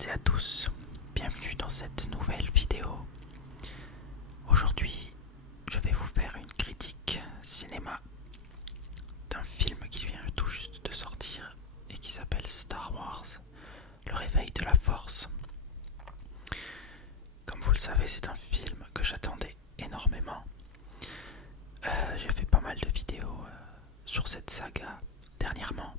toutes et à tous, bienvenue dans cette nouvelle vidéo. Aujourd'hui, je vais vous faire une critique cinéma d'un film qui vient tout juste de sortir et qui s'appelle Star Wars, le réveil de la force. Comme vous le savez, c'est un film que j'attendais énormément. J'ai fait pas mal de vidéos sur cette saga dernièrement.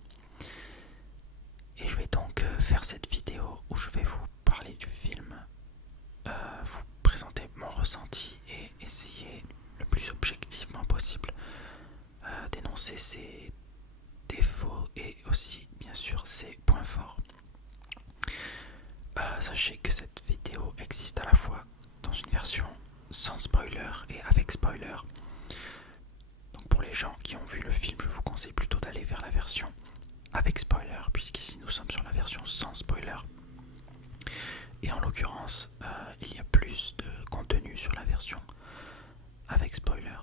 Et je vais donc faire cette vidéo où je vais vous parler du film, vous présenter mon ressenti et essayer le plus objectivement possible d'énoncer ses défauts et aussi bien sûr ses points forts. Sachez que cette vidéo existe à la fois dans une version sans spoiler et avec spoiler. Donc pour les gens qui ont vu le film, je vous conseille plutôt d'aller vers la version avec spoiler, puisqu'ici nous sommes sur la version sans spoiler. Et en l'occurrence, il y a plus de contenu sur la version avec spoiler,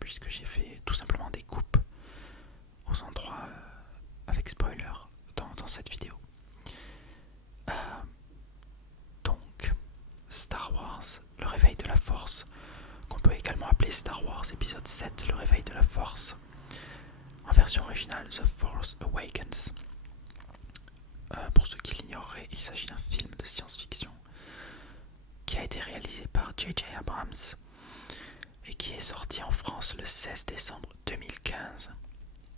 puisque j'ai fait tout simplement des coupes aux endroits avec spoiler dans cette vidéo. Donc, Star Wars, le réveil de la force, qu'on peut également appeler Star Wars épisode 7, le réveil de la force, en version originale The Force Awakens. Pour ceux qui l'ignoreraient, il s'agit d'un film de science-fiction qui a été réalisé par J.J. Abrams et qui est sorti en France le 16 décembre 2015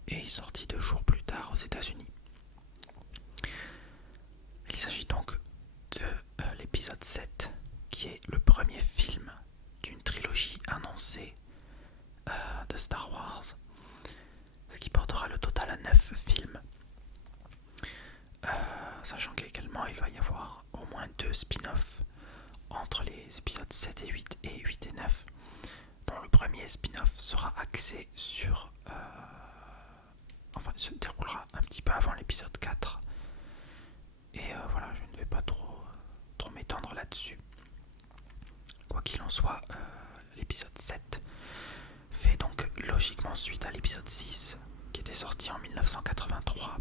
et est sorti 2 jours plus tard aux États-Unis. Il s'agit donc de l'épisode 7, qui est le premier film d'une trilogie annoncée de Star Wars, ce qui portera le total à 9 films. Sachant qu'également il va y avoir au moins 2 spin-offs entre les épisodes 7 et 8 et 8 et 9, dont le premier spin-off sera axé sur... se déroulera un petit peu avant l'épisode 4. Et voilà, je ne vais pas trop m'étendre là-dessus. Quoi qu'il en soit, l'épisode 7 fait donc logiquement suite à l'épisode 6, qui était sorti en 1983.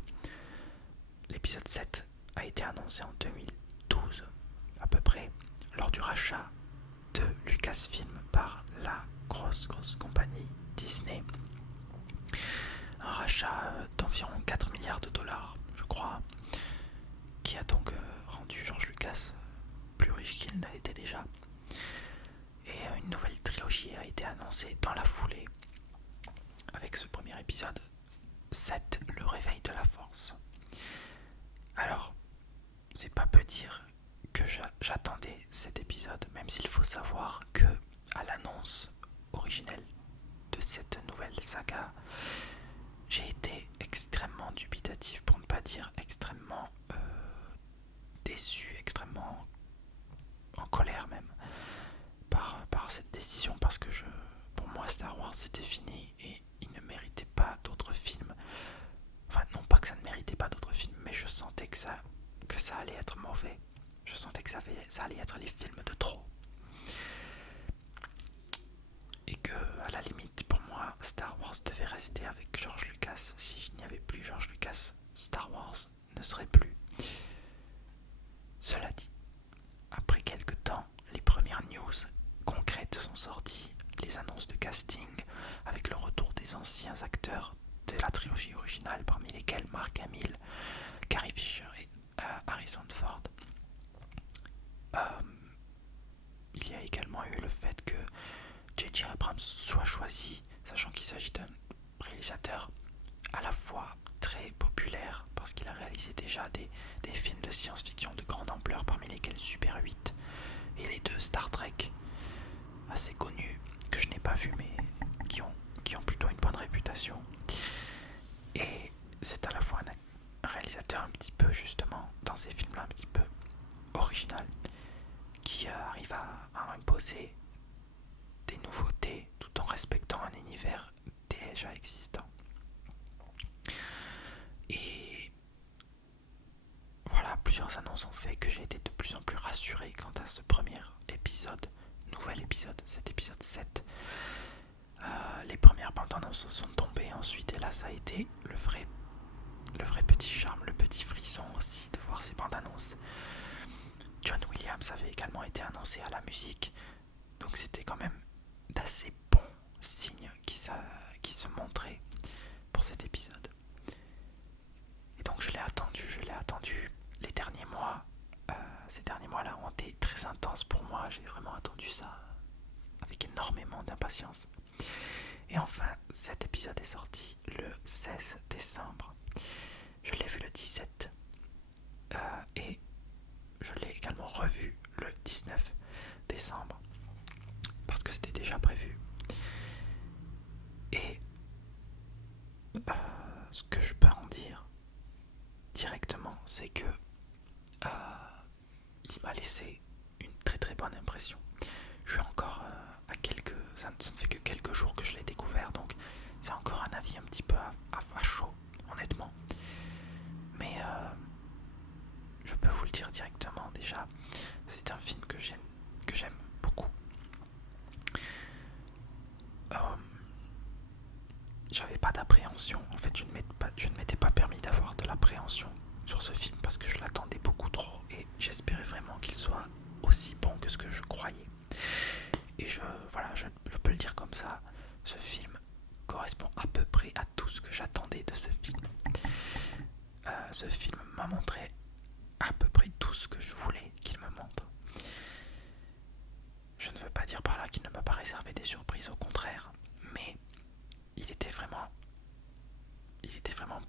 L'épisode 7 a été annoncé en 2012, à peu près, lors du rachat de Lucasfilm par la grosse compagnie Disney. Un rachat d'environ 4 milliards de dollars, je crois, qui a donc rendu George Lucas plus riche qu'il ne l'était déjà. Et une nouvelle trilogie a été annoncée dans la foulée, avec ce premier épisode 7, le réveil de la force. Alors, c'est pas peu dire que j'attendais cet épisode, même s'il faut savoir que à l'annonce originelle de cette nouvelle saga, j'ai été extrêmement dubitatif, pour ne pas dire extrêmement déçu, extrêmement en colère même par cette décision, parce que pour moi Star Wars c'était fini et il ne méritait pas d'autres films. Enfin, non pas que ça ne méritait pas d'autres films, mais je sentais que ça allait être mauvais. Je sentais que ça allait être les films de trop. Et que, à la limite, pour moi, Star Wars devait rester avec George Lucas. S'il n'y avait plus George Lucas, Star Wars ne serait plus. Cela dit, après quelques temps, les premières news concrètes sont sorties, les annonces de casting, avec le retour des anciens acteurs de la trilogie originale, parmi lesquels Mark Hamill, Carrie Fisher et Harrison Ford. Il y a également eu le fait que J.J. Abrams soit choisi, sachant qu'il s'agit d'un réalisateur à la fois très populaire, parce qu'il a réalisé déjà des films de science-fiction de grande ampleur, parmi lesquels Super 8 et les 2 Star Trek, assez connus, que je n'ai pas vus, mais qui ont plutôt une bonne réputation. Et c'est à la fois un réalisateur un petit peu, justement, dans ces films-là, un petit peu original, qui arrive à imposer des nouveautés tout en respectant un univers déjà existant. Et voilà, plusieurs annonces ont fait que j'ai été de plus en plus rassuré quant à ce premier épisode, nouvel épisode, cet épisode 7. Les premières bandes annonces sont tombées ensuite, et là ça a été le vrai le vrai petit charme, le petit frisson aussi de voir ces bandes annonces. John Williams avait également été annoncé à la musique, donc c'était quand même d'assez bons signes qui se montraient pour cet épisode. Et donc je l'ai attendu les derniers mois. Ces derniers mois-là ont été très intenses pour moi, j'ai vraiment attendu ça avec énormément d'impatience. Et enfin, cet épisode est sorti le 16 décembre. Je l'ai vu le 17 et je l'ai également revu le 19 décembre parce que c'était déjà prévu. Et ce que je peux en dire directement, c'est que il m'a laissé une très très bonne impression. Je suis encore à quelques... Ça ne fait que quelques jours que je l'ai découvert, donc c'est encore un avis un petit peu à chaud, honnêtement. Mais je peux vous le dire directement déjà, c'est un film que j'aime beaucoup. J'avais pas d'appréhension, en fait je ne m'étais pas permis d'avoir de l'appréhension sur ce film parce que je l'attendais beaucoup trop et j'espérais vraiment qu'il soit aussi bon que ce que je croyais. Et je peux le dire comme ça, ce film correspond à peu près à tout ce que j'attendais de ce film. Ce film m'a montré à peu près tout ce que je voulais qu'il me montre. Je ne veux pas dire par là qu'il ne m'a pas réservé des surprises, au contraire, mais il était vraiment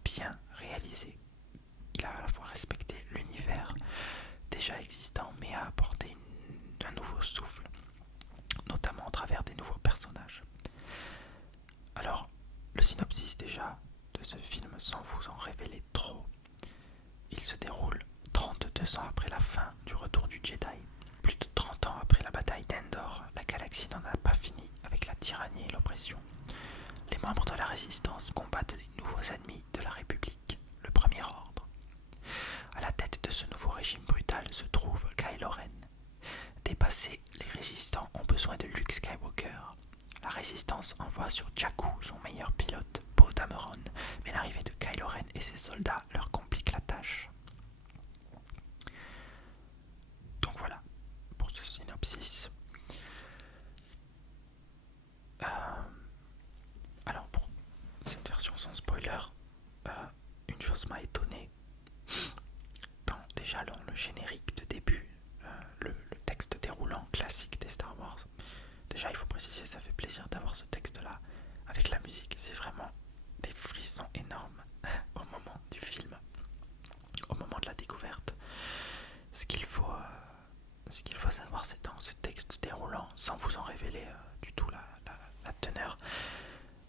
bien réalisé. Il a à la fois respecté l'univers déjà existant, mais a apporté un nouveau souffle, notamment à travers des nouveaux personnages. Alors, le synopsis déjà de ce film, sans vous en révéler trop, il se déroule 32 ans après la fin du retour du Jedi. Plus de 30 ans après la bataille d'Endor, la galaxie n'en a pas fini avec la tyrannie et l'oppression. Les membres de la résistance combattent les nouveaux ennemis de la République, le Premier Ordre. À la tête de ce nouveau régime brutal se trouve Kylo Ren. Dépassés, les résistants ont besoin de Luke Skywalker. La résistance envoie sur Jakku son meilleur pilote, Poe Dameron, mais l'arrivée de Kylo Ren et ses soldats leur complique la tâche. Donc voilà, pour ce synopsis. Alors pour cette version sans spoiler, une chose m'a étonné. Déjà dans le générique de début, le texte déroulant classique des Star Wars. Déjà il faut préciser, ça fait plaisir d'avoir ce texte là avec la musique, c'est vraiment des frissons énormes au moment du film, au moment de la découverte. Ce qu'il faut savoir, c'est dans ce texte déroulant, sans vous en révéler du tout la teneur,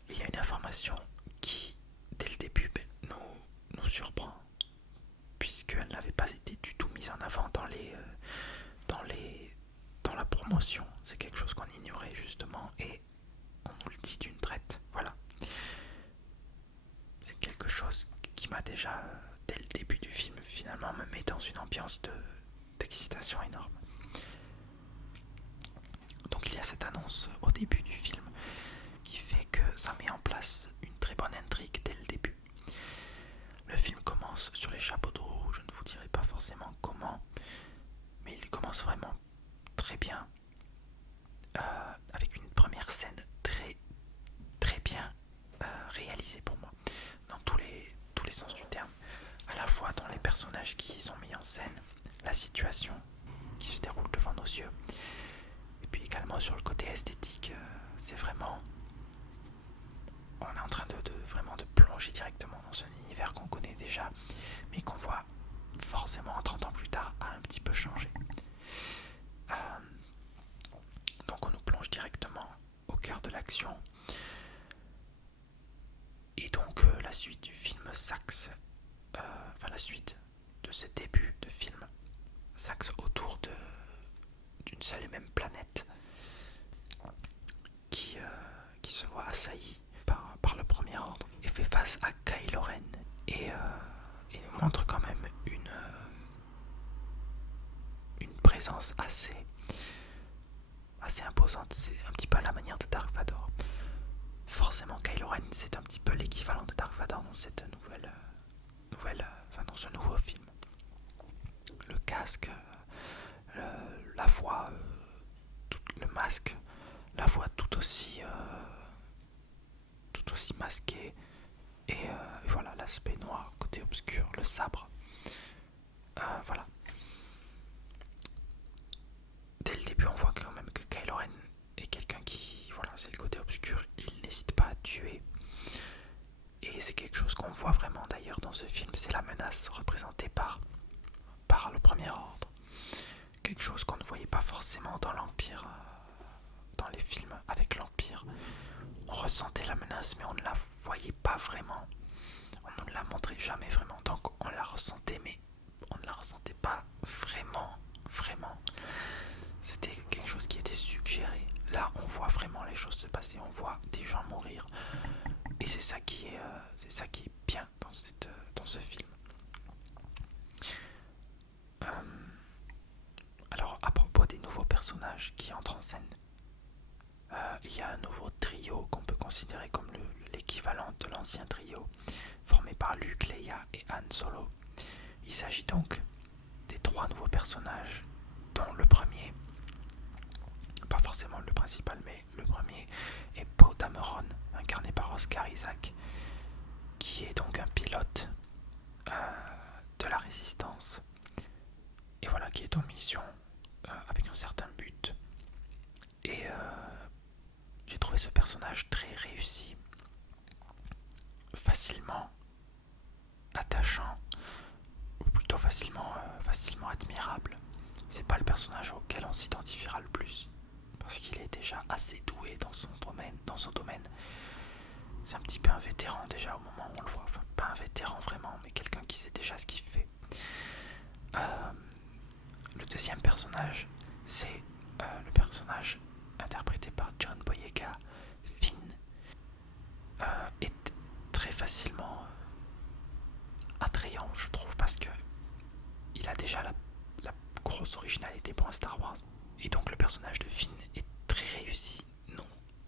il y a une information qui dès le début nous surprend, puisqu'elle n'avait pas été du tout mise en avant dans la promotion. C'est quelque chose qu'on ignorait justement et on nous le dit d'une traite. Voilà. C'est quelque chose qui m'a déjà, dès le début du film, finalement me met dans une ambiance d'excitation énorme. Donc il y a cette annonce au début du film qui fait que ça met en place une très bonne intrigue dès le début. Le film commence sur les chapeaux de roue, je ne vous dirai pas forcément comment, mais il commence vraiment très bien, avec une première scène très très bien réalisée pour moi, dans tous les sens du terme, à la fois dans les personnages qui sont mis en scène, la situation qui se déroule devant nos yeux, et puis également sur le côté esthétique. C'est vraiment... On est en train vraiment de plonger directement dans un univers qu'on connaît déjà, mais qu'on voit forcément 30 ans plus tard a un petit peu changé. Donc on nous plonge directement au cœur de l'action. Et donc la suite du film s'axe, la suite de ce début de film s'axe autour d'une seule et même planète qui se voit assaillie par le Premier Ordre et fait face à Kylo Ren et nous montre quand même une présence assez imposante. C'est un petit peu à la manière de Dark Vador. Forcément Kylo Ren c'est un petit peu l'équivalent de Dark Vador dans cette dans ce nouveau film. Le casque, la voix, le masque, la voix tout aussi masquée, et voilà l'aspect noir, côté obscur, le sabre. Voilà. Dès le début, on voit quand même que Kylo Ren est quelqu'un qui, voilà, c'est le côté obscur, il n'hésite pas à tuer. Et c'est quelque chose qu'on voit vraiment d'ailleurs dans ce film, c'est la menace représentée par le Premier Ordre. Quelque chose qu'on ne voyait pas forcément dans l'Empire, dans les films avec l'Empire. On ressentait la menace, mais on ne la voyait pas vraiment. On ne la montrait jamais vraiment. Donc on la ressentait, mais on ne la ressentait pas vraiment. C'était quelque chose qui était suggéré. Là, on voit vraiment les choses se passer. On voit des gens mourir. Et c'est ça qui est bien dans ce film. Alors, à propos des nouveaux personnages qui entrent en scène, il y a un nouveau trio qu'on peut considérer comme l'équivalent de l'ancien trio, formé par Luke, Leia et Han Solo. Il s'agit donc des 3 nouveaux personnages, dont le premier, pas forcément le principal, mais le premier est Poe Dameron, incarné par Oscar Isaac, qui est donc un pilote de la Résistance, et voilà, qui est en mission avec un certain but. Et j'ai trouvé ce personnage très réussi, facilement attachant, ou plutôt facilement admirable. C'est pas le personnage auquel on s'identifiera le plus, parce qu'il est déjà assez doué dans son domaine. C'est un petit peu un vétéran déjà au moment où on le voit. Enfin, pas un vétéran vraiment, mais quelqu'un qui sait déjà ce qu'il fait. Le deuxième personnage, c'est le personnage interprété par John Boyega, Finn, est très facilement attrayant, je trouve, parce que il a déjà la grosse originalité pour un Star Wars. Et donc le personnage de Finn est très réussi,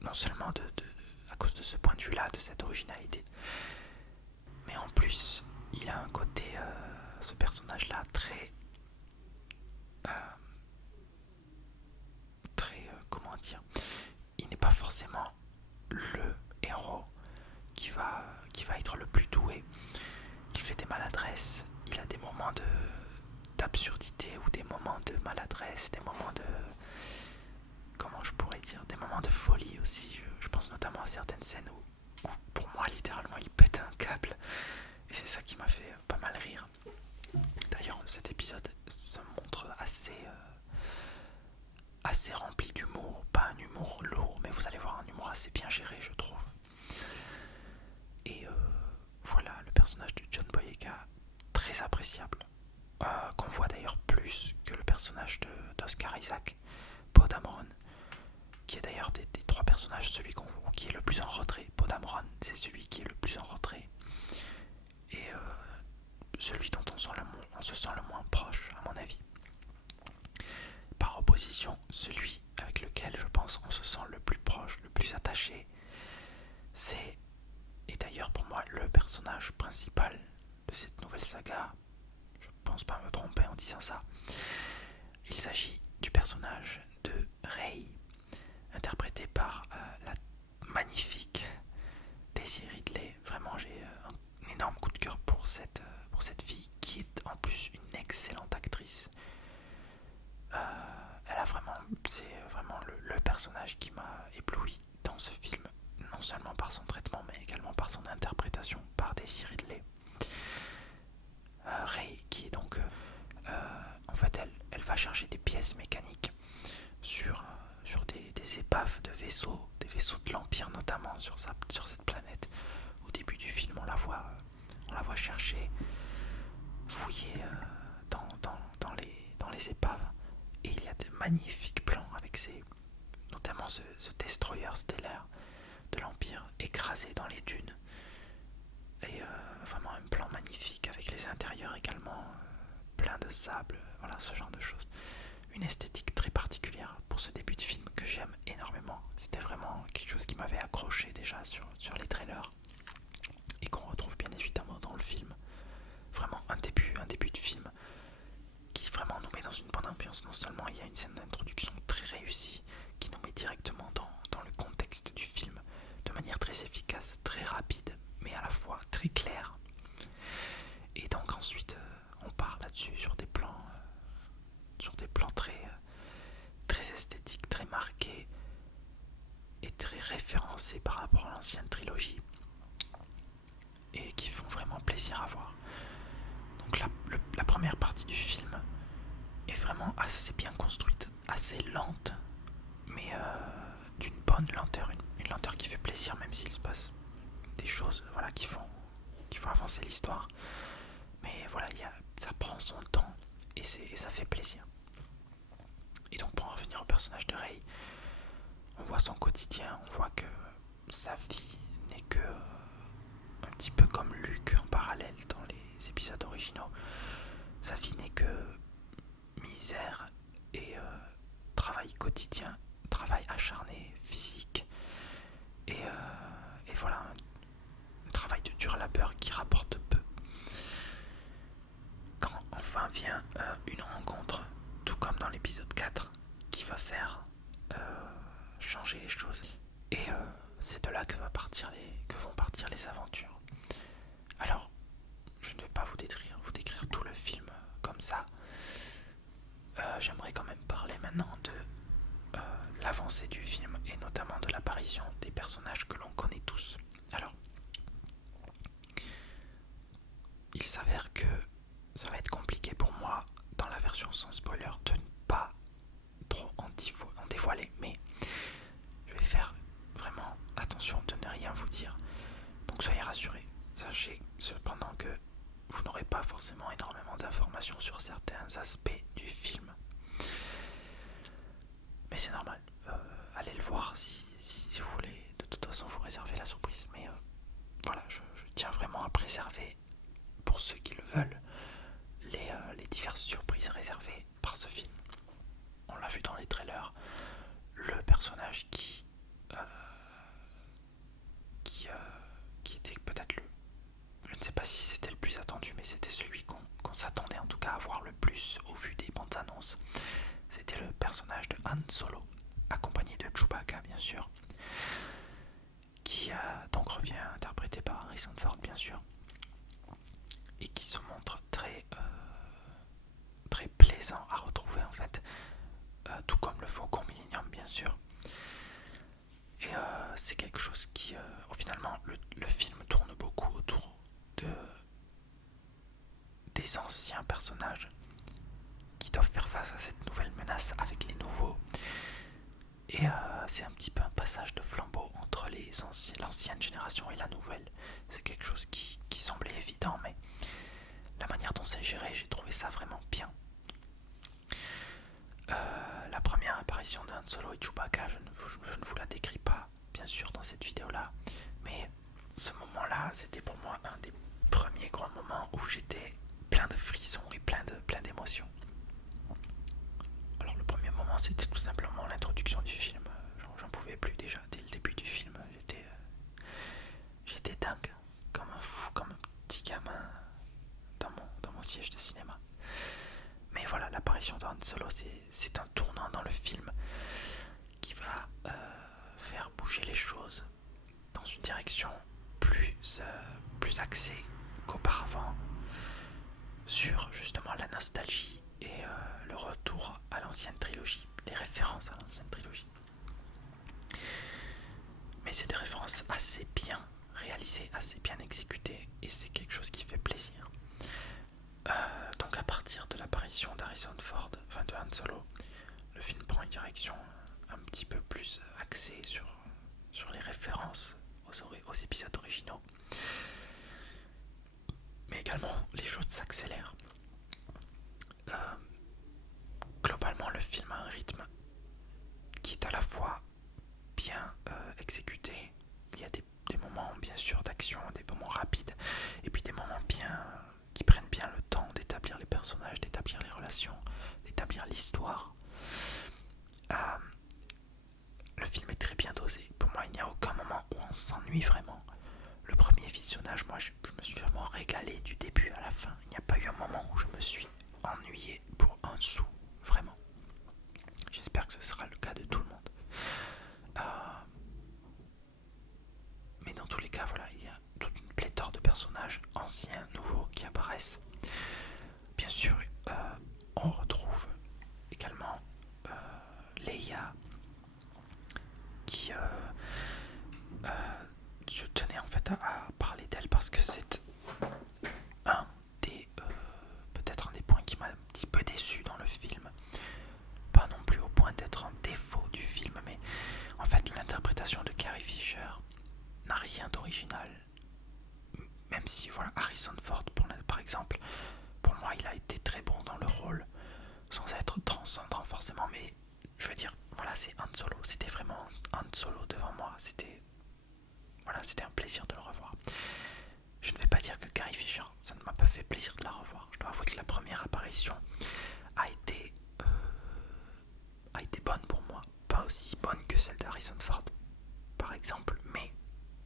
non seulement à cause de ce point de vue-là, de cette originalité, mais en plus, il a un côté, ce personnage-là, très comment dire, il n'est pas forcément le héros qui va être le plus doué. Il fait des maladresses, il a des moments d'absurdité ou des moments de maladresse, des moments de, comment je pourrais dire, des moments de folie aussi. Je pense notamment à certaines scènes où pour moi littéralement il pète un câble, et c'est ça qui m'a fait pas mal rire. D'ailleurs, cet épisode se montre assez rempli d'humour, pas un humour lourd, mais vous allez voir un humour assez bien géré, je trouve. Et voilà, le personnage de John Boyega, très appréciable, qu'on voit d'ailleurs plus que le personnage d'Oscar Isaac, Poe Dameron, qui est d'ailleurs des 3 personnages celui qui est le plus en retrait. Poe Dameron, c'est celui qui est le plus en retrait, et celui dont on se sent le moins proche, à mon avis. Par opposition, celui avec lequel je pense on se sent le plus proche, le plus attaché, et d'ailleurs pour moi le personnage principal de cette nouvelle saga, je pense pas me tromper en disant ça. Il s'agit du personnage de Rey, interprété par la magnifique Daisy Ridley. Vraiment, j'ai un énorme coup de cœur pour cette fille, qui est en plus une excellente actrice. C'est vraiment le personnage qui m'a ébloui dans ce film, non seulement par son traitement, mais également par son interprétation par Daisy Ridley. Rey, qui est donc, en fait, elle va chercher des pièces mécaniques sur des épaves de vaisseaux, des vaisseaux de l'Empire notamment sur cette planète. Au début du film, on la voit chercher, fouiller dans les épaves, et il y a de magnifiques plans avec notamment ce destroyer stellaire de l'Empire écrasé dans les dunes, et vraiment un plan magnifique avec les intérieurs également plein de sable, voilà, ce genre de choses. Une esthétique très particulière pour ce début de film que j'aime énormément. C'était vraiment quelque chose qui m'avait accroché déjà sur les trailers, et qu'on retrouve bien évidemment dans le film. dans une bonne ambiance. Non seulement il y a une scène d'introduction très réussie qui nous met directement dans le contexte du film de manière très efficace, très rapide, mais à la fois très claire. Et donc ensuite on part là-dessus sur des plans très esthétiques, très marqués et très référencés par rapport à l'ancienne trilogie et qui font vraiment plaisir à voir. Donc la première partie du film est vraiment assez bien construite, assez lente, mais d'une bonne lenteur, une lenteur qui fait plaisir même s'il se passe des choses qui font avancer l'histoire. Mais voilà, ça prend son temps et ça fait plaisir. Et donc pour en revenir au personnage de Rey, on voit son quotidien, on voit que sa vie n'est que un petit peu comme Luke en parallèle dans les épisodes originaux. Sa vie n'est que misère et travail quotidien, travail acharné, physique et voilà, un travail de dur labeur qui rapporte peu. Quand enfin vient une rencontre, tout comme dans l'épisode 4, qui va faire changer les choses. Et c'est de là que vont partir les aventures. Alors, je ne vais pas vous décrire tout le film comme ça. J'aimerais quand même parler maintenant de l'avancée du film et notamment de l'apparition des personnages que l'on connaît tous. Alors, il s'avère que ça va être compliqué pour moi dans la version sans spoiler de ne pas trop en dévoiler, mais je vais faire vraiment attention de ne rien vous dire. Donc soyez rassurés. Sachez cependant que vous n'aurez pas forcément énormément d'informations sur certains aspects du film. Mais c'est normal. Allez le voir si vous voulez. De toute façon, vous réservez la surprise. Mais voilà, je tiens vraiment à préserver, pour ceux qui le veulent, les diverses surprises réservées par ce film. On l'a vu dans les trailers, le personnage qui était peut-être je ne sais pas si c'était le plus attendu, mais c'était celui qu'on s'attendait en tout cas à voir le plus au vu des bandes annonces. C'était le personnage de Han Solo, accompagné de Chewbacca bien sûr, qui donc revient interprété par Harrison Ford bien sûr, et qui se montre très plaisant à retrouver en fait, tout comme le Faucon Millenium bien sûr. Et c'est quelque chose qui finalement le film tourne beaucoup autour des anciens personnages qui doivent faire face à cette nouvelle menace avec les nouveaux. Et c'est un petit peu un passage de flambeau entre l'ancienne génération et la nouvelle. C'est quelque chose qui semblait évident, mais la manière dont c'est géré, j'ai trouvé ça vraiment bien. La première apparition de Han Solo et Chewbacca, je ne vous la décris pas, bien sûr, dans cette vidéo-là, mais ce moment-là, c'était pour moi un des premiers grands moments où j'étais plein de frissons et plein d'émotions. Alors le premier moment, c'était tout simplement l'introduction du film. J'en pouvais plus déjà dès le début du film. J'étais dingue, comme un fou, comme un petit gamin dans mon siège de cinéma. Mais voilà, l'apparition de Han Solo, c'est un tournant dans le film qui va faire bouger les choses dans une direction plus axée qu'auparavant sur justement la nostalgie et le retour à l'ancienne trilogie, les références à l'ancienne trilogie. Mais c'est des références assez bien réalisées, assez bien exécutées, et c'est quelque chose qui fait plaisir. Donc à partir de l'apparition d'Harrison Ford, enfin de Han Solo, le film prend une direction un petit peu plus axée sur les références aux épisodes originaux. Mais également, les choses s'accélèrent. Globalement, le film a un rythme qui est à la fois bien exécuté. Il y a des moments bien sûr d'action, des moments rapides, et puis des moments qui prennent bien le temps d'établir les personnages, d'établir les relations, d'établir l'histoire. Le film est très bien dosé. Pour moi, il n'y a aucun moment où on s'ennuie vraiment. Le premier visionnage, moi, je me suis vraiment régalé du début à la fin. Il n'y a pas eu un moment où je me suis ennuyé pour un sou. Leia, qui je tenais en fait à parler d'elle parce que c'est un des peut-être un des points qui m'a un petit peu déçu dans le film. Pas non plus au point d'être un défaut du film, mais en fait l'interprétation de Carrie Fisher n'a rien d'original. Même si voilà, Harrison Ford par exemple, pour moi il a été très bon dans le rôle, sans être transcendant forcément, mais je veux dire, voilà, c'est Han Solo, c'était vraiment Han Solo devant moi, c'était un plaisir de le revoir. Je ne vais pas dire que Carrie Fisher, ça ne m'a pas fait plaisir de la revoir. Je dois avouer que la première apparition a été bonne pour moi, pas aussi bonne que celle d'Harrison Ford, par exemple, mais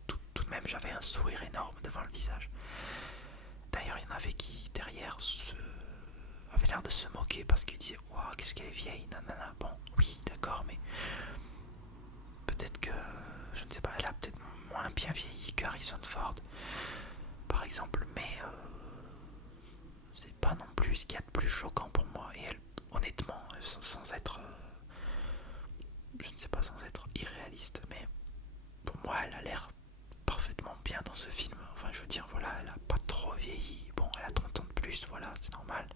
tout de même j'avais un sourire énorme devant le visage. D'ailleurs, il y en avait qui derrière avait l'air de se moquer parce qu'ils disaient waouh, qu'est-ce qu'elle est vieille, nanana. Bon, oui, d'accord, mais peut-être que, je ne sais pas, elle a peut-être moins bien vieilli que Harrison Ford, par exemple, mais c'est pas non plus ce qu'il y a de plus choquant pour moi. Et elle, honnêtement, sans être, je ne sais pas, sans être irréaliste, mais pour moi, elle a l'air parfaitement bien dans ce film. Enfin, je veux dire, voilà, elle a pas trop vieilli. Bon, elle a 30 ans de plus, voilà, c'est normal.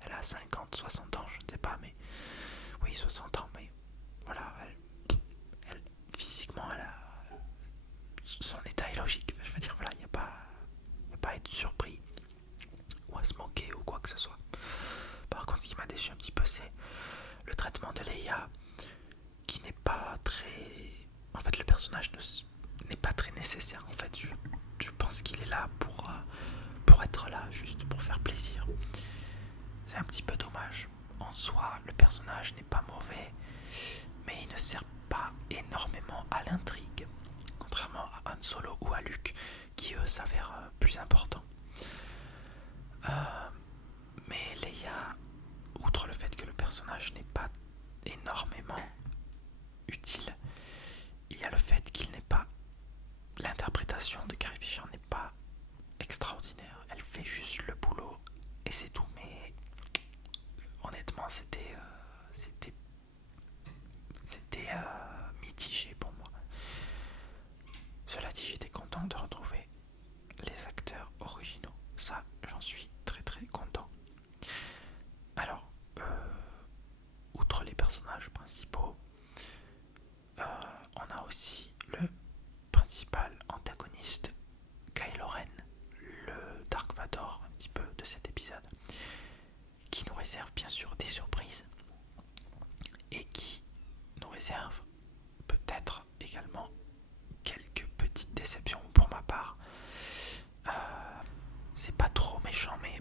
Elle a 50, 60 ans, je ne sais pas, mais oui, 60 ans, mais voilà, elle physiquement, elle a son état est logique. Je veux dire, voilà, il n'y a pas à être surpris ou à se moquer ou quoi que ce soit. Par contre, ce qui m'a déçu un petit peu, c'est le traitement de Leia, qui n'est pas très... En fait, le personnage n'est pas très nécessaire. En fait, je pense qu'il est là pour être là, juste pour faire plaisir. C'est un petit peu dommage. En soi, le personnage n'est pas mauvais, mais il ne sert pas énormément à l'intrigue, contrairement à Han Solo ou à Luke, qui eux s'avèrent plus importants. Mais Leia, outre le fait que le personnage n'est pas énormément utile, il y a le fait qu'il n'est pas... L'interprétation de Carrie Fisher n'est pas extraordinaire. Elle fait juste le boulot et c'est tout. Mais honnêtement, c'était mitigé pour moi. Cela dit, j'étais content de retrouver les acteurs originaux. Ça, j'en suis très très content. Alors, outre les personnages principaux, on a aussi le principal antagoniste, Kylo Ren, le Dark Vador un petit peu de cet épisode, qui nous réserve bien sûr des surprises et qui nous réserve peut-être également quelques petites déceptions pour ma part. C'est pas trop méchant, mais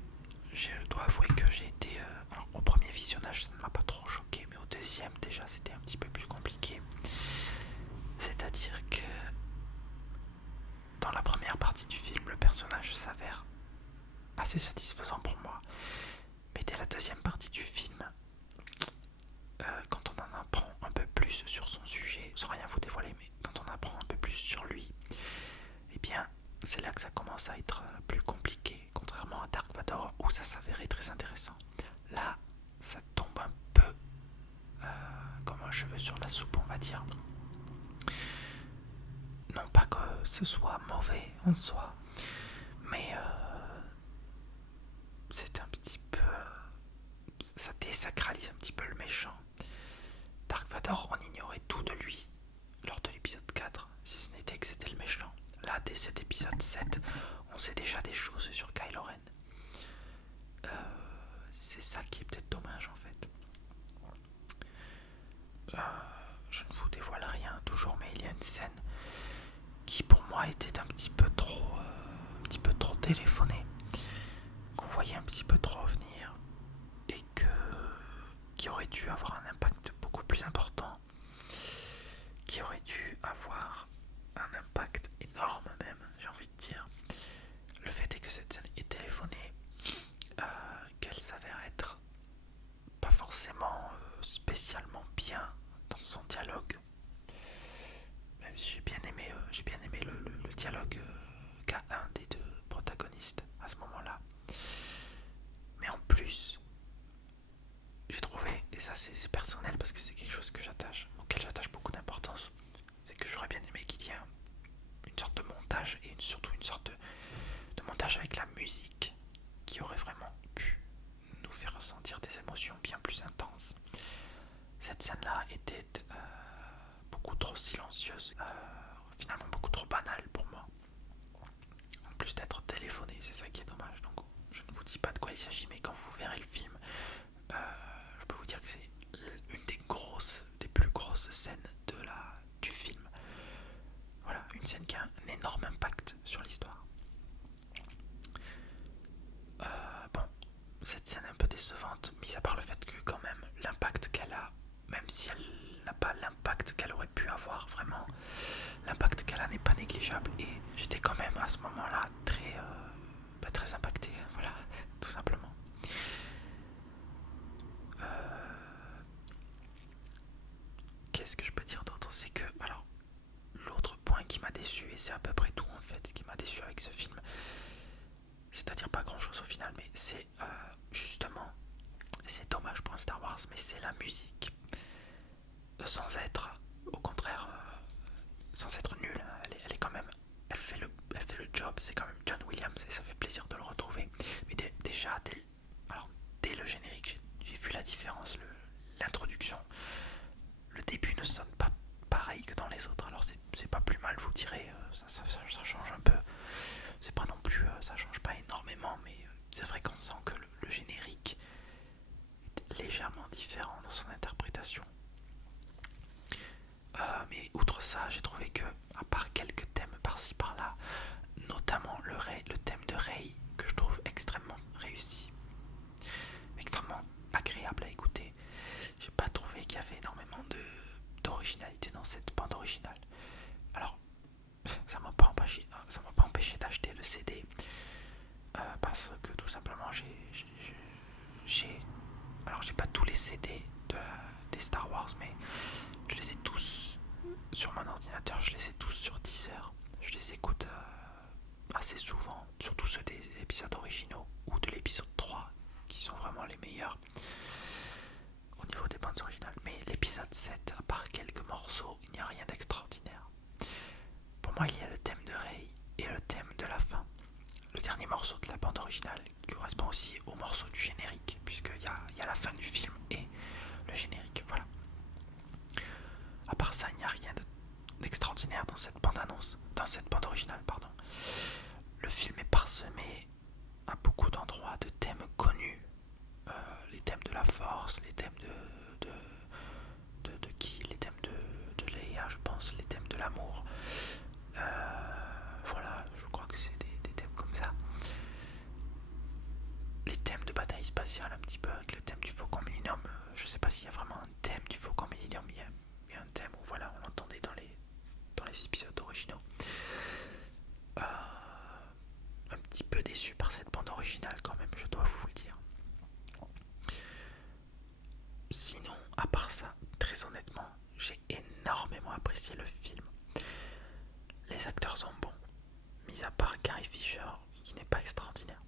je dois avouer que j'ai été... alors au premier visionnage ça ne m'a pas trop choqué, mais au deuxième déjà c'était un petit peu plus compliqué. C'est-à-dire que dans la première partie du film, le personnage s'avère assez satisfaisant pour moi. Mais dès la deuxième partie du film, quand on en apprend un peu plus sur son sujet, sans rien vous dévoiler, mais quand on apprend un peu plus sur lui, eh bien c'est là que ça commence à être plus compliqué, contrairement à Dark Vador où ça s'avérait très intéressant. Là, ça tombe un peu comme un cheveu sur la soupe, on va dire. Non pas que ce soit mauvais en soi, mais c'est un petit peu... ça désacralise un petit peu le méchant. Dark Vador, on ignorait tout de lui lors de l'épisode 4, si ce n'était que c'était le méchant. Là, dès cet épisode 7, on sait déjà des choses sur Kylo Ren. C'est ça qui est peut-être dommage en fait. Je ne vous dévoile rien toujours, mais il y a une scène qui pour moi était un petit peu trop téléphonée, qu'on voyait un petit peu trop venir et qui aurait dû avoir un impact beaucoup plus important, qui aurait dû avoir un impact énorme même, j'ai envie de dire. Le fait est que cette scène est téléphonée, qu'elle s'avère être pas forcément spécialement bien dans son dialogue. Même si j'ai bien aimé le dialogue qu'a un des deux protagonistes à ce moment-là. Mais en plus, j'ai trouvé, et ça c'est personnel parce que c'est quelque chose auquel j'attache beaucoup d'importance, c'est que j'aurais bien aimé qu'il y ait une sorte de montage et surtout une sorte de montage avec la musique qui aurait vraiment pu nous faire ressentir des émotions bien plus intenses. Cette scène-là était beaucoup trop silencieuse, finalement beaucoup trop banale pour moi. En plus d'être téléphoné, c'est ça qui est dommage. Donc je ne vous dis pas de quoi il s'agit, mais quand vous verrez le film, je peux vous dire que c'est une des plus grosses scènes du film. Voilà, une scène qui a un énorme impact sur l'histoire. Bon, cette scène est un peu décevante, mis à part le fait que quand même l'impact qu'elle a, même si elle n'a pas l'impact qu'elle aurait pu avoir vraiment, l'impact qu'elle a n'est pas négligeable et j'étais quand même à ce moment-là très impacté, voilà, tout simplement. Qu'est-ce que je peux dire d'autre? C'est que, alors, l'autre point qui m'a déçu, et c'est à peu près tout en fait, ce qui m'a déçu avec ce film, c'est-à-dire pas grand-chose au final, mais c'est justement, c'est dommage pour un Star Wars, mais c'est la musique. Sans être, au contraire, sans être nulle, elle est quand même, elle fait le job, c'est quand même John Williams et ça fait plaisir de le retrouver. Mais déjà, dès le générique, j'ai vu la différence, l'introduction. Le début ne sonne pas pareil que dans les autres, alors c'est pas plus mal, vous direz, ça change un peu. C'est pas non plus, ça change pas énormément, mais c'est vrai qu'on sent que le générique est légèrement différent dans son interprétation. Mais outre ça, j'ai trouvé que, à part quelques thèmes par-ci par-là, notamment le thème de Rey, que je trouve extrêmement réussi, extrêmement agréable à écouter, j'ai pas trouvé qu'il y avait énormément d'originalité dans cette bande originale. Alors, ça m'a pas empêché d'acheter le CD, parce que tout simplement j'ai pas tous les CD des Star Wars, mais je les ai tous sur mon ordinateur, je les ai tous sur Deezer. Je les écoute assez souvent, surtout ceux des épisodes originaux ou de l'épisode 3 qui sont vraiment les meilleurs au niveau des bandes originales. Mais l'épisode 7, à part quelques morceaux, il n'y a rien d'extraordinaire. Pour moi, il y a le thème de Rey et le thème de la fin. Le dernier morceau de la bande originale qui correspond aussi au morceau du générique, puisqu'il y a la fin du film et le générique. Voilà. À part ça, il n'y a rien d'extraordinaire dans cette bande-annonce, dans cette bande originale, pardon. Le film est parsemé à beaucoup d'endroits de thèmes connus, les thèmes de la force, les thèmes de qui, les thèmes de Leia, je pense, les thèmes de l'amour. Voilà, je crois que c'est des thèmes comme ça. Les thèmes de bataille spatiale un petit peu, avec le thème du Faucon Millenium. Je sais pas s'il y a vraiment un thème du Faucon Millenium, il y a un thème où voilà, on l'entendait dans les épisodes originaux. Un petit peu déçu par cette bande originale quand même, je dois vous le dire. Sinon, à part ça, très honnêtement, j'ai énormément apprécié le film. Les acteurs sont bons, mis à part Carrie Fisher, qui n'est pas extraordinaire.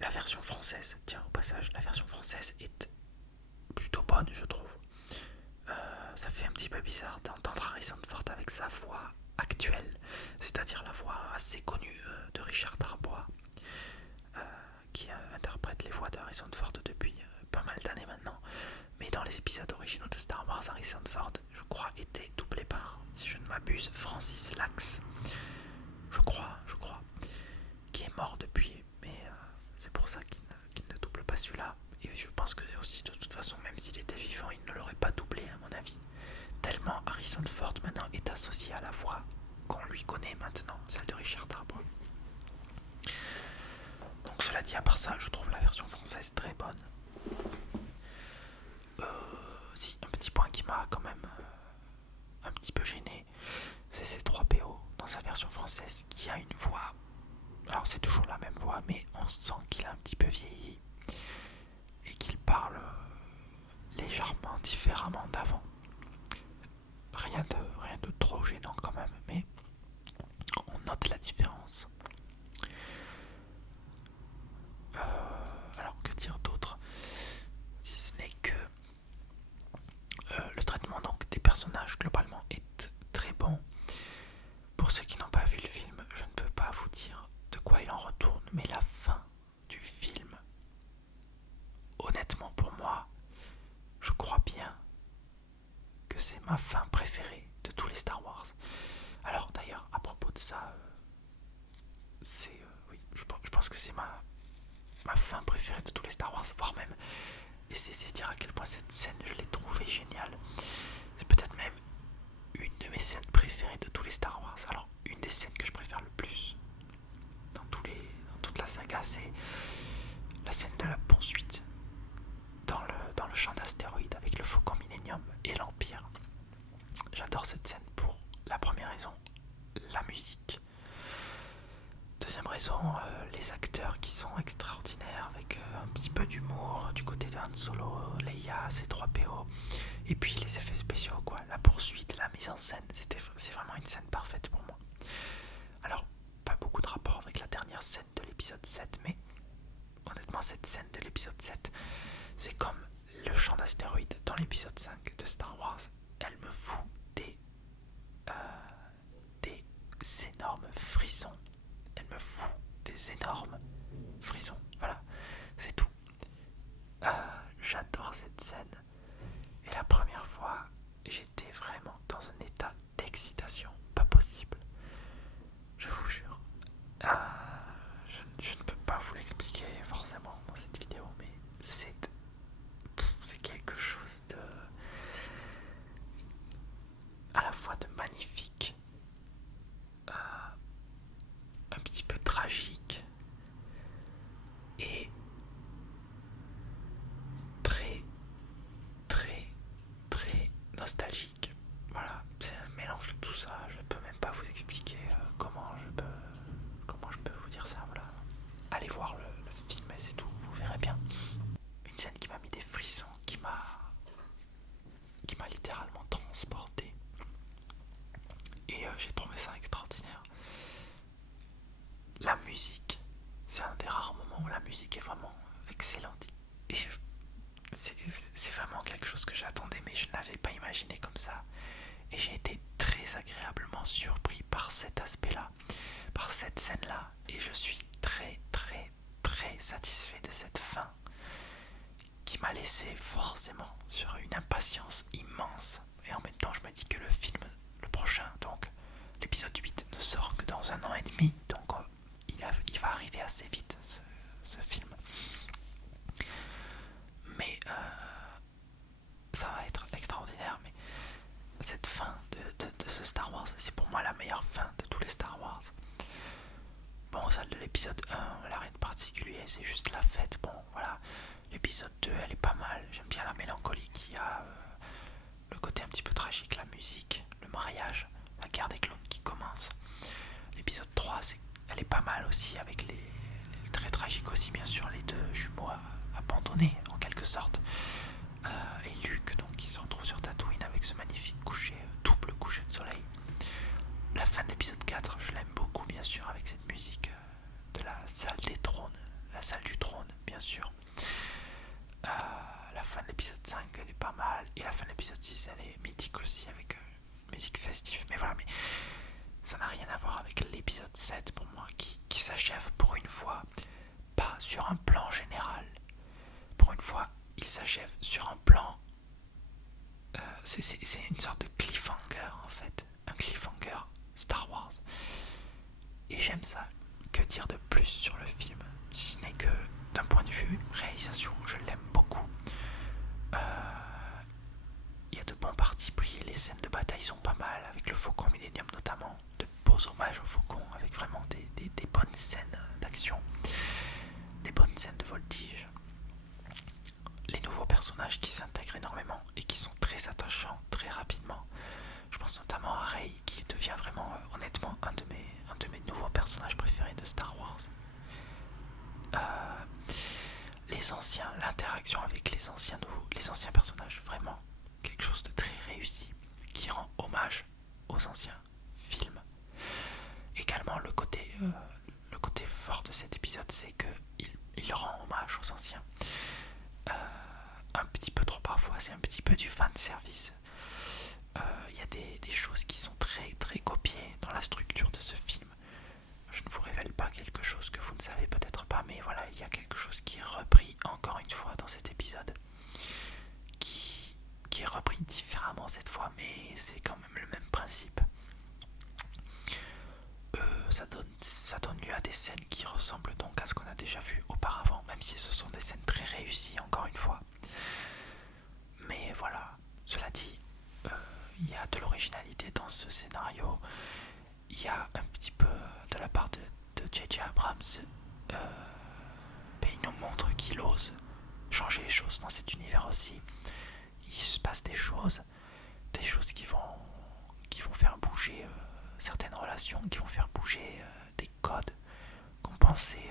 La version française, tiens au passage, la version française est plutôt bonne, je trouve. Ça fait un petit peu bizarre d'entendre Harrison Ford avec sa voix actuelle, c'est-à-dire la voix assez connue de Richard Darbois, qui interprète les voix de Harrison Ford depuis pas mal d'années maintenant. Mais dans les épisodes originaux de Star Wars, Harrison Ford, je crois, était doublé par, si je ne m'abuse, Francis Lax. Je crois, qui est mort depuis, mais c'est pour ça qu'il ne double pas celui-là. Et je pense que c'est aussi, de toute façon, même s'il était vivant, il ne l'aurait pas doublé à mon avis. Tellement Harrison Ford maintenant est associé à la voix qu'on lui connaît maintenant, celle de Richard Darbois. Donc cela dit, à part ça, je trouve la version française très bonne. Si, un petit point qui m'a quand même un petit peu gêné, c'est C3PO dans sa version française qui a une voix. Alors c'est toujours la même voix, mais on sent qu'il a un petit peu vieilli et qu'il parle légèrement différemment d'avant. Rien de trop gênant quand même, mais on note la différence. Alors que dire d'autre, si ce n'est que ma fin préférée de tous les Star Wars. Alors d'ailleurs, à propos de ça, oui, je pense que c'est ma fin préférée de tous les Star Wars, voire même, et c'est dire à quel point cette scène, je l'ai trouvée géniale. C'est peut-être même une de mes scènes préférées de tous les Star Wars. Alors, une des scènes que je préfère le plus dans toute la saga, c'est la scène de la poursuite dans le champ d'astéroïdes avec le Faucon Millenium et l'Empire. J'adore cette scène pour la première raison, la musique. Deuxième raison, les acteurs qui sont extraordinaires avec un petit peu d'humour du côté de Han Solo, Leia, C3PO, et puis les effets spéciaux, quoi. La poursuite, la mise en scène, c'est vraiment une scène parfaite pour moi. Alors, pas beaucoup de rapport avec la dernière scène de l'épisode 7, mais honnêtement, cette scène de l'épisode 7, c'est comme le champ d'astéroïdes dans l'épisode 5 de Star Wars. Elle me fout des énormes frissons. Elle me fout des énormes frissons. Voilà, c'est tout. J'adore cette scène. Et la première fois, j'étais vraiment dans un état d'excitation. Pas possible. Je vous jure. Je ne peux pas vous l'expliquer forcément dans cette vidéo, mais c'est quelque chose de à la fois de magnifique, un petit peu tragique et très très très nostalgique. Voilà, c'est un mélange de tout ça. Je peux même pas vous expliquer comment je peux vous dire ça. Voilà, allez voir le film et c'est tout, vous verrez bien. Une scène qui m'a mis des frissons, qui m'a littéralement transporté. Et j'ai trouvé ça extraordinaire. La musique, c'est un des rares moments où la musique est vraiment excellente. Et c'est vraiment quelque chose que j'attendais, mais je ne l'avais pas imaginé comme ça. Et j'ai été très agréablement surpris par cet aspect-là, par cette scène-là. Et je suis très très très satisfait de cette fin qui m'a laissé forcément sur une impatience immense. Et en même temps, je me dis que le film, le prochain, donc l'épisode 8, ne sort que dans 1 an et demi. Donc il va arriver assez vite, ce film. Mais ça va être extraordinaire. Mais cette fin de ce Star Wars, c'est pour moi la meilleure fin de tous les Star Wars. Bon, celle de l'épisode 1, elle n'a rien de particulier, c'est juste la fête. Bon, voilà. L'épisode 2, elle est pas mal. J'aime bien la mélancolie qu'il y a, le côté un petit peu tragique, la musique, le mariage, la guerre des clones qui commence. L'épisode 3, elle est pas mal aussi, avec les très tragiques aussi, bien sûr, les deux jumeaux abandonnés, en quelque sorte. Et Luke, donc, qui se retrouve sur Tatooine avec ce magnifique coucher, double coucher de soleil. La fin de l'épisode 4, je l'aime beaucoup, bien sûr, avec cette musique de la salle des trônes, la salle du trône, bien sûr. La fin de l'épisode 5, elle est pas mal. Et la fin de l'épisode 6, elle est mythique aussi, avec musique festive. Mais voilà, mais ça n'a rien à voir avec l'épisode 7 pour moi, qui s'achève pour une fois, pas sur un plan général. Pour une fois, il s'achève sur un plan... c'est une sorte de cliffhanger, en fait. Un cliffhanger Star Wars. Et j'aime ça. Que dire de plus sur le film, si ce n'est que d'un point de vue réalisation, je l'aime beaucoup. Il y a de bons partis pris, les scènes de bataille sont pas mal, avec le Faucon Millenium notamment, de beaux hommages au Faucon, avec vraiment des bonnes scènes d'action, des bonnes scènes de voltige. Les nouveaux personnages qui s'intègrent énormément et qui sont très attachants très rapidement. Je pense notamment à Rey, qui devient vraiment, honnêtement, un de mes nouveaux personnages préférés de Star Wars. Les anciens, l'interaction avec les anciens personnages, vraiment quelque chose de très réussi, qui rend hommage aux anciens films. Également, le côté fort de cet épisode, c'est qu'il rend hommage aux anciens. Un petit peu trop parfois, c'est un petit peu du fan service. Il y a des choses qui sont très très copiées dans la structure de ce film. Je ne vous révèle pas quelque chose que vous ne savez peut-être pas, mais voilà, il y a quelque chose qui est repris encore une fois dans cet épisode qui qui est repris différemment cette fois, mais c'est quand même le même principe. Ça donne lieu à des scènes qui ressemblent donc à ce qu'on a déjà vu auparavant, même si ce sont des scènes très réussies encore une fois. Mais voilà, cela dit, il y a de l'originalité dans ce scénario. Il y a un petit peu de la part de J.J. Abrams. Il nous montre qu'il ose changer les choses dans cet univers aussi. Il se passe des choses qui vont faire bouger certaines relations, qui vont faire bouger des codes qu'on pensait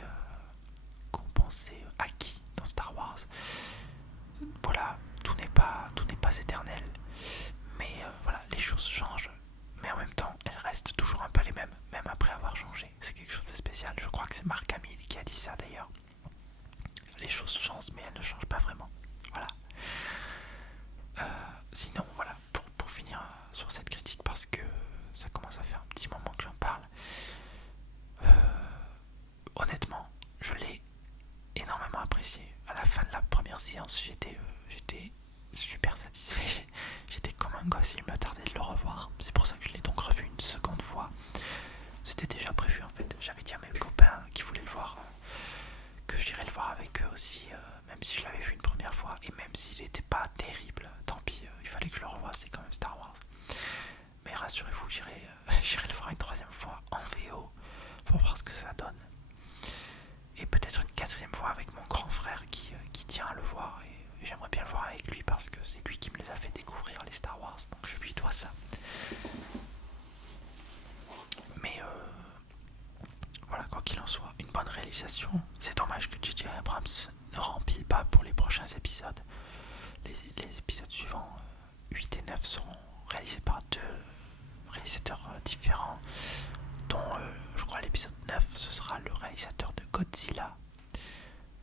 acquis dans Star Wars. Voilà, tout n'est pas éternel, mais voilà, les choses changent, mais en même temps, elles restent toujours un peu les mêmes, même après avoir changé. C'est quelque chose de spécial. Je crois que c'est Mark Hamill qui a dit ça d'ailleurs. Les choses changent, mais elles ne changent pas vraiment. Voilà. Sinon, voilà, pour finir sur cette critique, parce que ça commence à faire un petit moment que j'en parle, honnêtement, je l'ai énormément apprécié. À la fin de la première séance, j'étais super satisfait. J'étais comme un gosse, il me tardait de le revoir. C'est pour ça que je l'ai donc revu une seconde fois. C'était déjà prévu en fait. J'avais dit à mes copains qui voulaient le voir que j'irais le voir avec eux aussi, même si je l'avais vu une première fois, et même s'il n'était pas terrible, tant pis, il fallait que je le revoie, c'est quand même Star Wars. Mais rassurez-vous, j'irai le voir une troisième fois en VO pour voir ce que ça donne. Et peut-être une quatrième fois avec mon grand frère qui tient à le voir, et j'aimerais bien le voir avec lui parce que c'est lui qui me les a fait découvrir, les Star Wars, donc je lui dois ça. Mais voilà, quoi qu'il en soit, une bonne réalisation. C'est dommage que J.J. Abrams ne rempile pas pour les prochains épisodes. Les épisodes suivants, 8 et 9, seront réalisés par deux réalisateurs différents, dont je crois l'épisode 9, ce sera le réalisateur de Godzilla.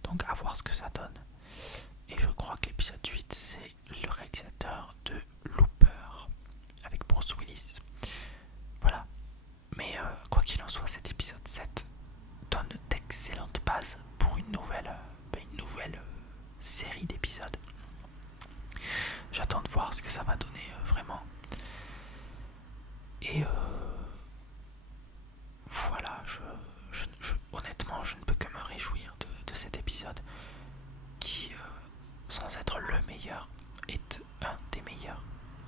Donc à voir ce que ça donne. Et je crois que l'épisode 8, c'est le réalisateur de Looper, avec Bruce Willis. Voilà. Mais quoi qu'il en soit, cet épisode 7 donne d'excellentes bases pour une nouvelle série d'épisodes. J'attends de voir ce que ça va donner vraiment. Et voilà, honnêtement, je ne peux que me réjouir de cet épisode qui, sans être le meilleur, est un des meilleurs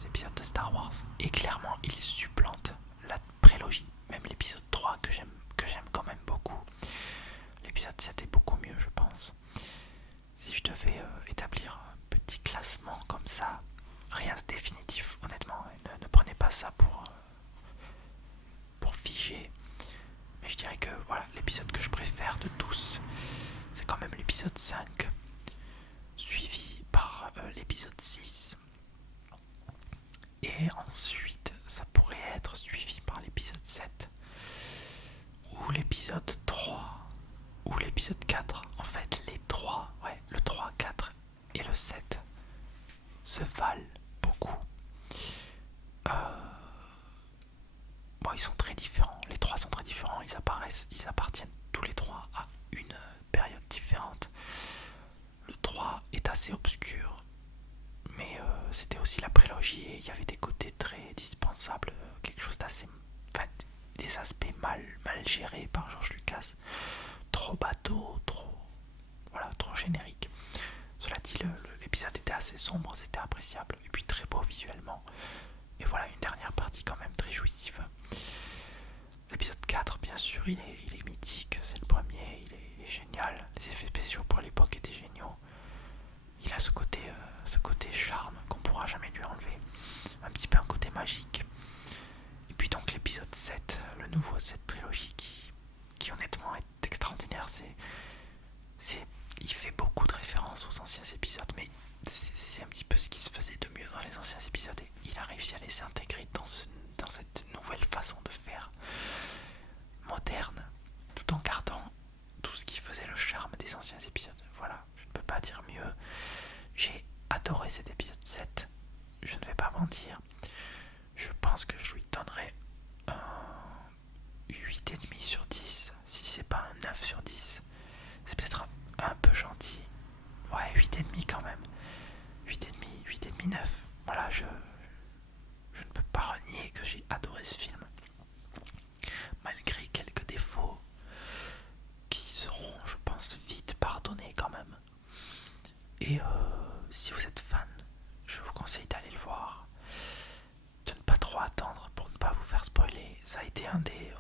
épisodes de Star Wars. Et clairement, il supplante la prélogie, même l'épisode 3 que j'aime quand même beaucoup. L'épisode 7 est beaucoup mieux, je pense. Si je devais établir un petit classement comme ça, rien de définitif, honnêtement, ne prenez pas ça pour figer. Mais je dirais que voilà, l'épisode que je préfère de tous, c'est quand même l'épisode 5, suivi par l'épisode 6. Et ensuite, ça pourrait être suivi par l'épisode 7, ou l'épisode 3, ou l'épisode 4. En fait, les 3, le 3, 4 et le 7 se valent beaucoup. Bon, ils sont très différents. Les 3 sont très différents. Ils appartiennent tous les 3 à une période différente. Le 3 est assez obscur, mais c'était aussi la prélogie et il y avait des côtés très dispensables, quelque chose d'assez... Enfin, des aspects mal gérés par George Lucas. Trop bateau, trop générique. Cela dit, l'épisode était assez sombre, c'était appréciable, et puis très beau visuellement. Et voilà, une dernière partie quand même très jouissive. L'épisode 4, bien sûr, il est mythique, c'est le premier, il est génial. Les effets spéciaux pour l'époque étaient géniaux. Il a ce côté charme qu'on pourra jamais lui enlever. Un petit peu un côté magique. Et puis donc l'épisode 7, le nouveau de cette trilogie qui honnêtement est extraordinaire. Il fait beaucoup de références aux anciens épisodes, mais c'est un petit peu ce qui se faisait de mieux dans les anciens épisodes et il a réussi à les intégrer dans cette nouvelle façon de faire moderne, tout en gardant tout ce qui faisait le charme des anciens épisodes. Voilà, je ne peux pas dire mieux. J'ai adoré cet épisode 7, je ne vais pas mentir. Je pense que je lui donnerai un 8,5 sur 10, si c'est pas un 9 sur 10. C'est peut-être un peu gentil. Ouais, 8,5 quand même. 8,5, 9. Voilà. j'ai adoré ce film. Malgré quelques défauts qui seront, je pense, vite pardonnés quand même. Et si vous êtes fan, je vous conseille d'aller le voir, de ne pas trop attendre pour ne pas vous faire spoiler. Ça a été un des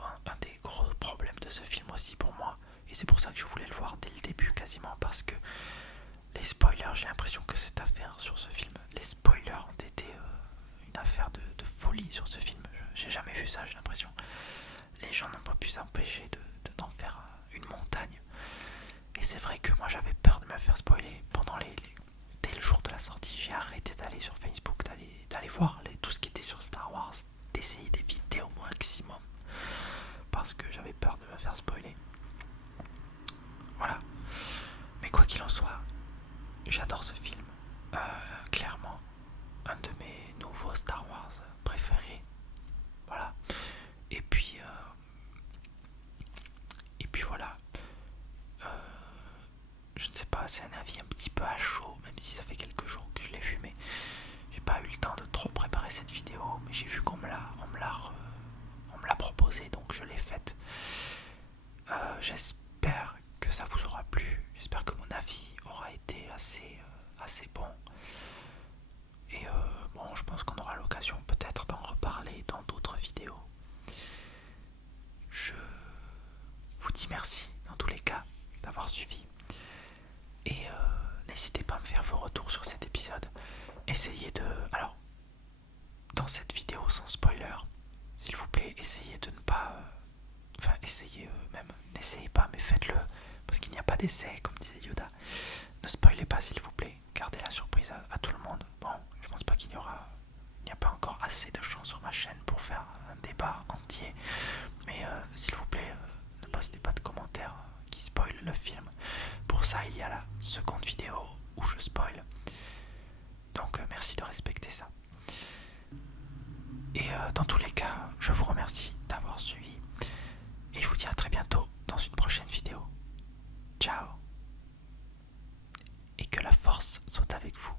gros problèmes de ce film aussi pour moi. Et c'est pour ça que je voulais le voir dès le début quasiment, parce que les spoilers, j'ai l'impression que cette affaire sur ce film, les spoilers ont été une affaire de folie sur ce film. J'ai jamais vu ça, j'ai l'impression. Les gens n'ont pas pu s'empêcher d'en faire une montagne. Et c'est vrai que moi j'avais peur de me faire spoiler pendant dès le jour de la sortie. J'ai arrêté d'aller sur Facebook, d'aller voir tout ce qui était sur Star Wars, d'essayer d'éviter au maximum, parce que j'avais peur de me faire spoiler. Voilà. Mais quoi qu'il en soit, j'adore ce film. Clairement, un de mes nouveaux Star Wars préférés. Voilà. Et puis voilà. Je ne sais pas, c'est un avis un petit peu à chaud, même si ça fait quelques jours que je l'ai vu, mais j'ai pas eu le temps de trop préparer cette vidéo. Mais j'ai vu qu'on me l'a proposé, donc je l'ai faite. J'espère que ça vous aura plu. J'espère que mon avis aura été assez bon. Et bon, je pense qu'on aura l'occasion peut-être d'en reparler dans d'autres vidéos. Je vous dis merci dans tous les cas d'avoir suivi. Et n'hésitez pas à me faire vos retours sur cet épisode. Essayez de... Alors, dans cette vidéo sans spoiler, s'il vous plaît, essayez de ne pas... Enfin, essayez même, n'essayez pas, mais faites-le. Parce qu'il n'y a pas d'essai, comme disait Yoda. Ne spoilez pas, s'il vous plaît. Gardez la surprise à tout le monde. Bon, je pense pas qu'il y aura... Il n'y a pas encore assez de gens sur ma chaîne pour faire un débat entier. Mais s'il vous plaît, ne postez pas de commentaires qui spoilent le film. Pour ça, il y a la seconde vidéo où je spoil. Donc merci de respecter ça. Et dans tous les cas, je vous remercie d'avoir suivi. Et je vous dis à très bientôt dans une prochaine vidéo. Ciao. Et que la force soit avec vous.